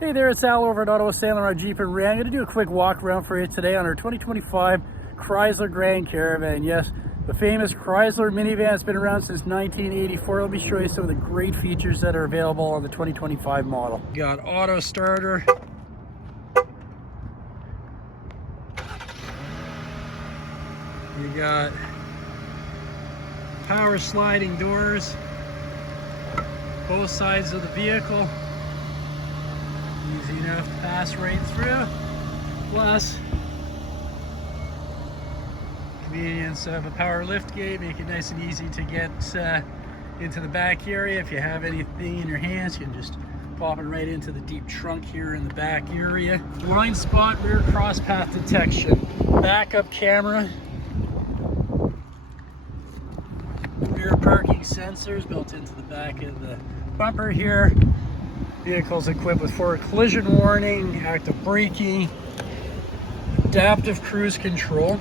Hey there, it's Al over at St-Laurent Jeep and Ram. I'm going to do a quick walk around for you today on our 2025 Chrysler Grand Caravan. Yes, the famous Chrysler minivan has been around since 1984. Let me show you some of the great features that are available on the 2025 model. You got auto starter. You got power sliding doors, both sides of the vehicle. Easy enough to pass right through. Plus, convenience of a power lift gate, make it nice and easy to get into the back area. If you have anything in your hands, you can just pop it right into the deep trunk here in the back area. Blind spot, rear cross path detection, backup camera, rear parking sensors built into the back of the bumper here. Vehicle's equipped with forward collision warning, active braking, adaptive cruise control,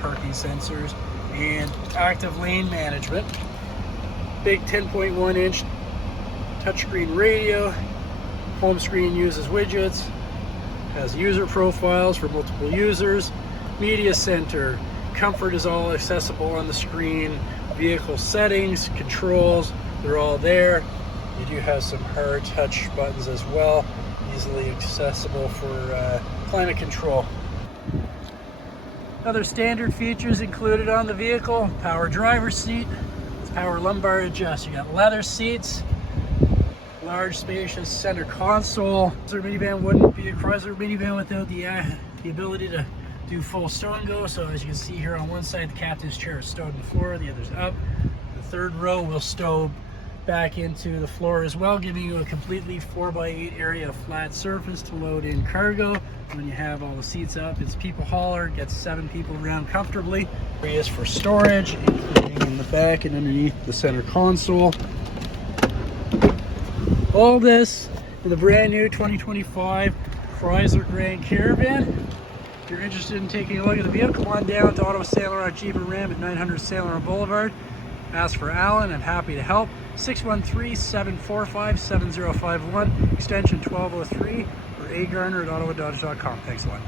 parking sensors, and active lane management. Big 10.1-inch touchscreen radio. Home screen uses widgets. Has user profiles for multiple users. Media center. Comfort is all accessible on the screen. Vehicle settings, controls, they're all there. You do have some hard touch buttons as well, easily accessible for climate control. Other standard features included on the vehicle: power driver's seat, power lumbar adjust. You got leather seats, large spacious center console. Chrysler minivan wouldn't be a Chrysler minivan without the ability to do full stow and go. So as you can see here, on one side the captain's chair is stowed in the floor, the other's up. The third row will stow back into the floor as well, giving you a completely 4x8 area of flat surface to load in cargo. When you have all the seats up, it's people hauler, gets 7 people around comfortably. Areas for storage, including in the back and underneath the center console. All this in the brand new 2025 Chrysler Grand Caravan. If you're interested in taking a look at the vehicle, come on down to St-Laurent Jeep and Ram at 900 St-Laurent Boulevard. Ask for Alan, I'm happy to help. 613-745-7051, extension 1203, or agarner@ottawadodge.com. Thanks a lot.